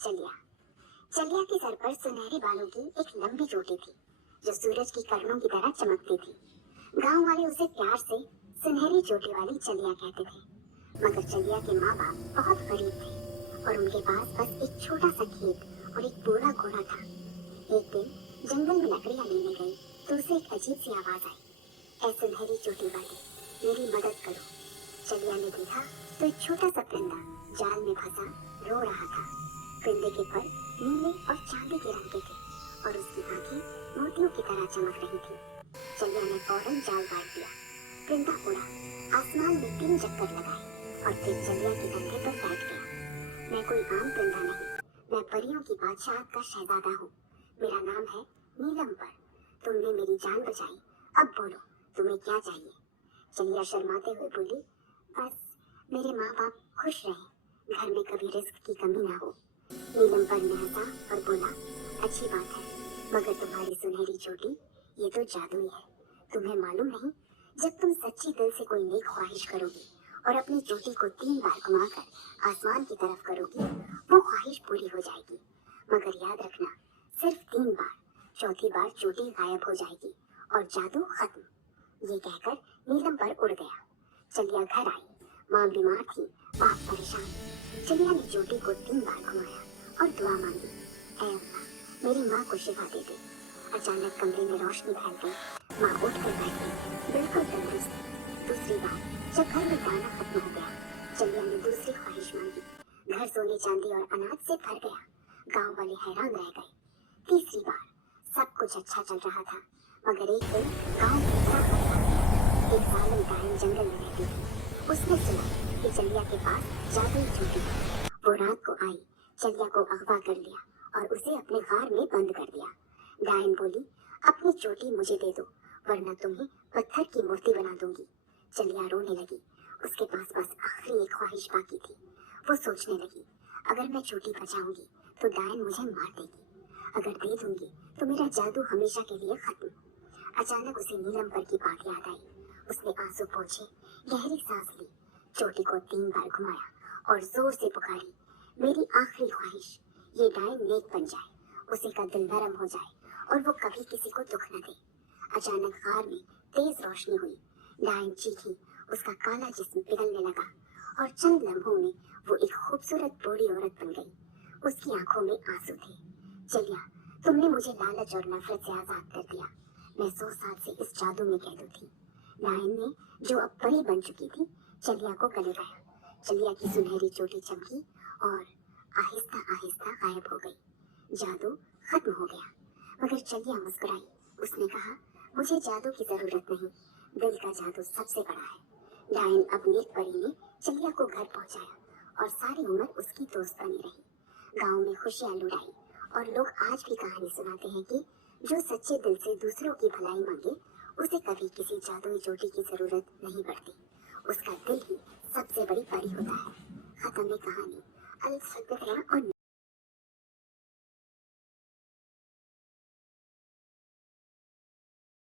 चलिया। चलिया के सर पर सुनहरे बालों की एक लंबी चोटी थी जो सूरज की किरणों की तरह चमकती थी। गांव वाले उसे प्यार से सुनहरी चोटी वाली चलिया कहते थे। मगर चलिया के माँ बाप बहुत गरीब थे और उनके पास बस एक छोटा सा खेत और एक बूढ़ा घोड़ा था। एक दिन जंगल में लकड़ियां लेने गई तो उसे एक अजीब सी आवाज आई, ऐ सुनहरी चोटी वाली, मेरी मदद करो। चलिया ने देखा तो एक छोटा सा परिंदा जाल में फंसा रो रहा था। परिंदे के पर नीले और चांदी के रंग के थे और उसकी आंखें मोतियों की तरह चमक रही थी। चलिया ने फौरन जाल काट दिया। परिंदा उड़ा, आसमान में 3 चक्कर लगाए और फिर चलिया के कंधे पर बैठ गया। मैं कोई आम परिंदा नहीं, मैं परियों की बादशाह का शहजादा हूँ। मेरा नाम है नीलमपर। तुमने मेरी जान बचाई, अब बोलो तुम्हें क्या चाहिए। चलिया शर्माते हुए बोली, बस मेरे माँ बाप खुश रहे, घर में कभी रिस्क की कमी ना हो। नीलमपर ने हंसा और बोला, अच्छी बात है, मगर तुम्हारी सुनहरी चोटी ये तो जादुई है। तुम्हें मालूम नहीं, जब तुम सच्ची दिल से कोई नेक ख्वाहिश करोगी और अपनी चोटी को 3 बार घुमाकर आसमान की तरफ करोगी, वो ख्वाहिश पूरी हो जाएगी। मगर याद रखना, सिर्फ 3 बार, चौथी बार चोटी गायब हो जाएगी और जादू खत्म। ये कहकर नीलमपर उड़ गया। चलिया घर आई, माँ बीमार थी, बाप परेशान। चलिया ने चोटी को 3 बार घुमाया और दुआ मांगी, ऐ अल्लाह, मेरी माँ को शिफा दे दे। अचानक कमरे में रोशनी फैल गई, माँ उठ कर बैठ गई, बिल्कुल तंदुरुस्त। दूसरी बार जब घर में दाना खत्म हो गया, चलिया ने दूसरी ख्वाहिश मांगी। घर सोने चांदी और अनाज से भर गया। गांव वाले हैरान रह गए। तीसरी बार सब कुछ अच्छा चल रहा था, मगर एक दिन गांव में बड़ा हादसा हुआ। एक जालिम डायन जंगल में रहती थी। उसने सुना कि चलिया के पास जादुई चोटी है। वो रात को आई, चलिया को अगवा कर लिया और उसे अपने गार में बंद कर दिया। डायन बोली, अपनी चोटी मुझे दे दो, वरना तुम्हें पत्थर की मूर्ति बना दूंगी। चलिया रोने लगी। उसके पास बस आखिरी एक ख्वाहिश बाकी थी। वो सोचने लगी, अगर मैं चोटी बचाऊंगी तो डायन मुझे मार देगी, अगर दे दूंगी तो मेरा जादू हमेशा के लिए खत्म। अचानक उसे नीलमपर की बात याद आई। उसने आंसू पोंछे, गहरी सांस ली, चोटी को 3 बार घुमाया और जोर से पुकारी, मेरी आखिरी ख्वाहिश, ये डायन नेक बन जाए, उसी का दिल नरम हो जाए और वो कभी किसी को दुख न दे। अचानक गार में तेज रोशनी हुई। डायन चीखी, उसका काला जिस्म पिघलने लगा और चंद लम्हों में वो एक खूबसूरत बूढ़ी औरत बन गई। उसकी आंखों में आंसू थे। चलिया, तुमने मुझे लालच और नफरत से आजाद कर दिया। मैं 100 साल से इस जादू में कैद थी। डायन ने, जो अब परी बन चुकी थी, चलिया को गले लाया। चलिया की सुनहरी चोटी चमकी और आहिस्ता आहिस्ता गायब हो गई। जादू खत्म हो गया। मगर चलिया मुस्कुराई। उसने कहा, मुझे जादू की जरूरत नहीं, दिल का जादू सबसे बड़ा है। डायन अब नेक परी ने चलिया को घर पहुंचाया और सारी उम्र उसकी दोस्त बनी रही। गांव में खुशियां लुढ़ाई और लोग आज भी कहानी सुनाते हैं कि जो सच्चे दिल से दूसरों की भलाई मांगे, उसे कभी किसी जादुई चोटी की जरूरत नहीं पड़ती। उसका दिल ही सबसे बड़ी परी होता है। खत्म है कहानी। अल